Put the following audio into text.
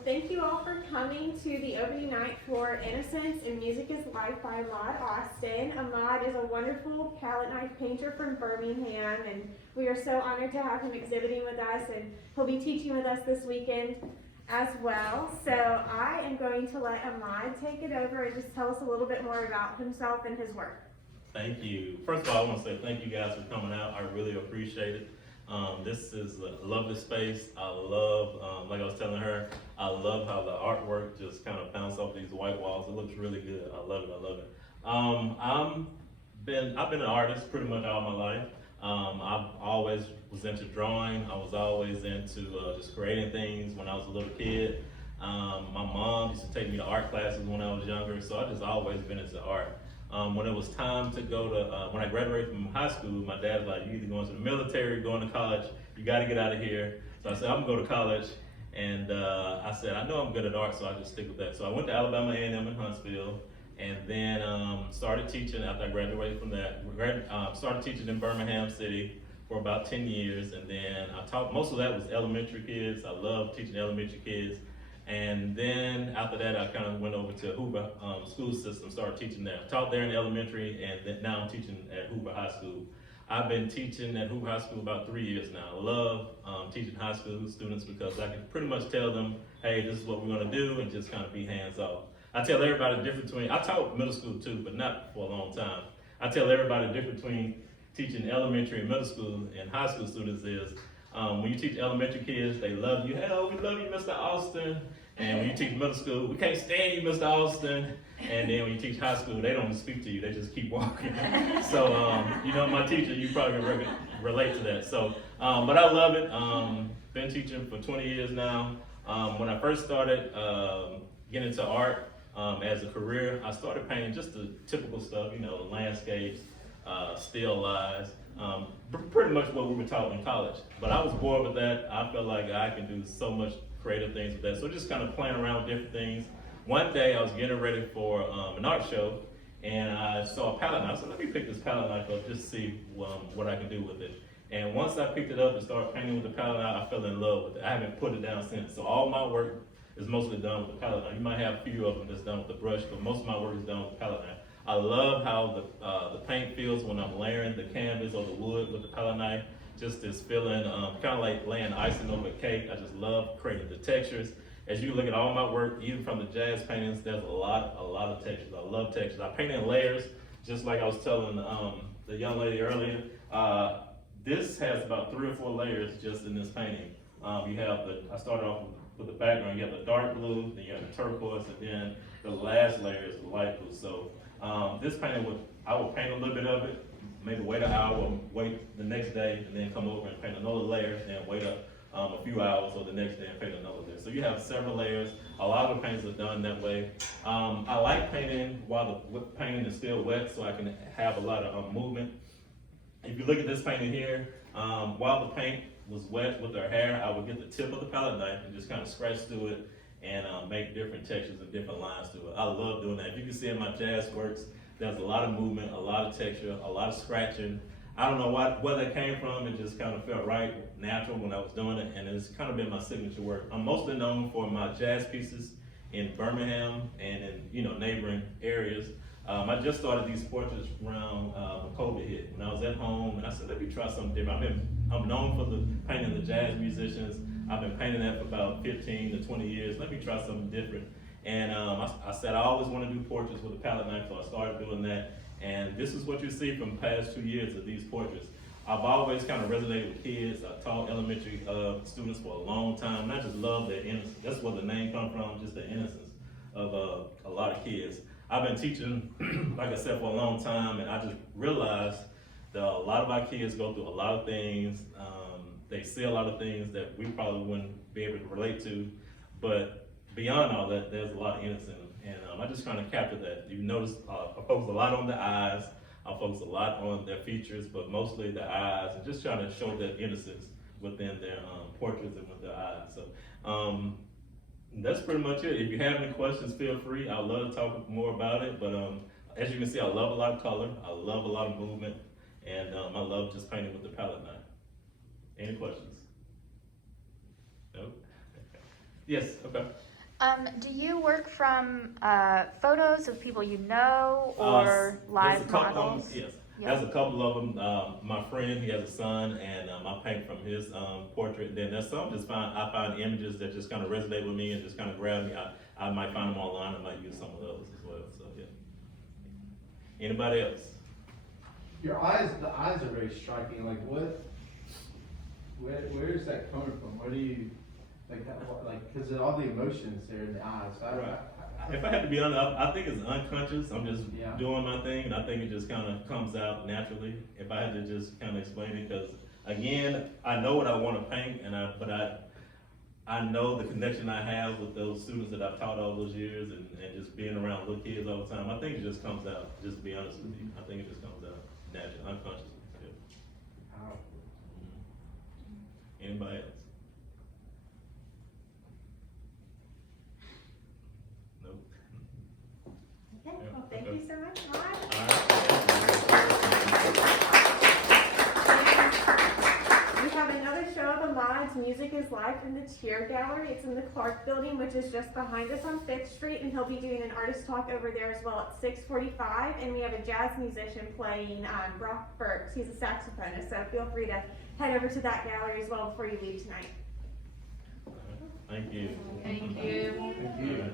Well, thank you all for coming to the opening night for Innocence and Music is Life by Ahmad Austin. Ahmad is a wonderful palette knife painter from Birmingham, and we are so honored to have him exhibiting with us, and he'll be teaching with us this weekend as well. So I am going to let Ahmad take it over and just tell us a little bit more about himself and his work. Thank you. First of all, I want to say thank you guys for coming out. I really appreciate it. This is a lovely space. I love, like I was telling her, I love how the artwork just kind of bounces off these white walls. It looks really good. I love it. I love it. I've been an artist pretty much all my life. I've always was into drawing. I was always into just creating things when I was a little kid. My mom used to take me to art classes when I was younger, so I just always been into art. When it was time to go to, when I graduated from high school, my dad was like, you either going to the military, going to college, you got to get out of here. So I said, I'm going to go to college. And I said, I know I'm good at art, so I'll just stick with that. So I went to Alabama A&M in Huntsville, and then started teaching after I graduated from that. Started teaching in Birmingham City for about 10 years, and then I taught, most of that was elementary kids. I love teaching elementary kids. And then after that, I kind of went over to Hoover school system, started teaching there. Taught there in elementary, and then now I'm teaching at Hoover High School. I've been teaching at Hoover High School about 3 years now. I love teaching high school students because I can pretty much tell them, hey, this is what we're gonna do, and just kind of be hands off. I tell everybody the difference between, I taught middle school too, but not for a long time. I tell everybody the difference between teaching elementary and middle school and high school students is, when you teach elementary kids, they love you. Hell, we love you, Mr. Austin. And when you teach middle school, we can't stand you, Mr. Austin. And then when you teach high school, they don't even speak to you, they just keep walking. So, you know, my teacher, you probably can relate to that. So, but I love it. Been teaching for 20 years now. When I first started getting into art as a career, I started painting just the typical stuff, you know, landscapes, still lives. Pretty much what we were taught in college. But I was bored with that. I felt like I can do so much creative things with that. So just kind of playing around with different things. One day I was getting ready for an art show, and I saw a palette knife. So let me pick this palette knife up just to see what I can do with it. And once I picked it up and started painting with the palette knife, I fell in love with it. I haven't put it down since. So all my work is mostly done with the palette knife. You might have a few of them that's done with the brush, but most of my work is done with the palette knife. I love how the paint feels when I'm layering the canvas or the wood with the palette knife. Just this feeling, kind of like laying icing over a cake. I just love creating the textures. As you look at all my work, even from the jazz paintings, there's a lot of textures. I love textures. I paint in layers, just like I was telling the young lady earlier. This has about 3 or 4 layers just in this painting. You have I started off with the background. You have the dark blue, then you have the turquoise, and then the last layer is the light blue. So this painting, I would paint a little bit of it, maybe wait an hour, wait the next day, and then come over and paint another layer, and then wait a few hours or the next day and paint another layer. So you have several layers. A lot of the paintings are done that way. I like painting while the painting is still wet, so I can have a lot of movement. If you look at this painting here, while the paint was wet with her hair, I would get the tip of the palette knife and just kind of scratch through it and make different textures and different lines to it. I love doing that. If you can see in my jazz works, there's a lot of movement, a lot of texture, a lot of scratching. I don't know where that came from. It just kind of felt right, natural when I was doing it, and it's kind of been my signature work. I'm mostly known for my jazz pieces in Birmingham and in neighboring areas. I just started these portraits around when COVID hit. When I was at home, and I said, let me try something different. I'm known for painting the jazz musicians. I've been painting that for about 15 to 20 years. Let me try something different. And I said I always want to do portraits with a palette knife, so I started doing that. And this is what you see from the past 2 years of these portraits. I've always kind of resonated with kids. I taught elementary students for a long time, and I just love their innocence. That's where the name comes from, just the innocence of a lot of kids. I've been teaching, like I said, for a long time, and I just realized that a lot of our kids go through a lot of things. They see a lot of things that we probably wouldn't be able to relate to, but beyond all that, there's a lot of innocence, and I just kind of captured that. You notice I focus a lot on the eyes, I focus a lot on their features, but mostly the eyes, and just trying to show that innocence within their portraits and with their eyes. So that's pretty much it. If you have any questions, feel free. I'd love to talk more about it, but as you can see, I love a lot of color, I love a lot of movement, and I love just painting with the palette knife. Any questions? No? Yes, okay. Do you work from photos of people you know or live there's a couple models? of them, yes. Yeah. There's a couple of them. My friend, he has a son, and I paint from his portrait. And then there's some I find images that just kind of resonate with me and just kind of grab me. I might find them online. I might use some of those as well. So yeah. Anybody else? The eyes are very striking. Like where is that coming from? What do you, cause of all the emotions there in the eyes. If I had to be honest, I think it's unconscious. I'm just Yeah. doing my thing, and I think it just kind of comes out naturally. If I had to just kind of explain it, because again, I know what I want to paint, but I know the connection I have with those students that I've taught all those years, and just being around little kids all the time. I think it just comes out. Just to be honest with you, I think it just comes out naturally, unconsciously. Yeah. Anybody else? Nope. Okay, Yeah, well, thank okay. you so much, Ahmad. All right. We have another show of Ahmad's Music is Live in the Cheer Gallery. It's in the Clark Building, which is just behind us on 5th Street, and he'll be doing an artist talk over there as well at 6:45. And we have a jazz musician playing, Brock Burks. He's a saxophonist, so feel free to head over to that gallery as well before you leave tonight. Thank you. Thank you. Thank you.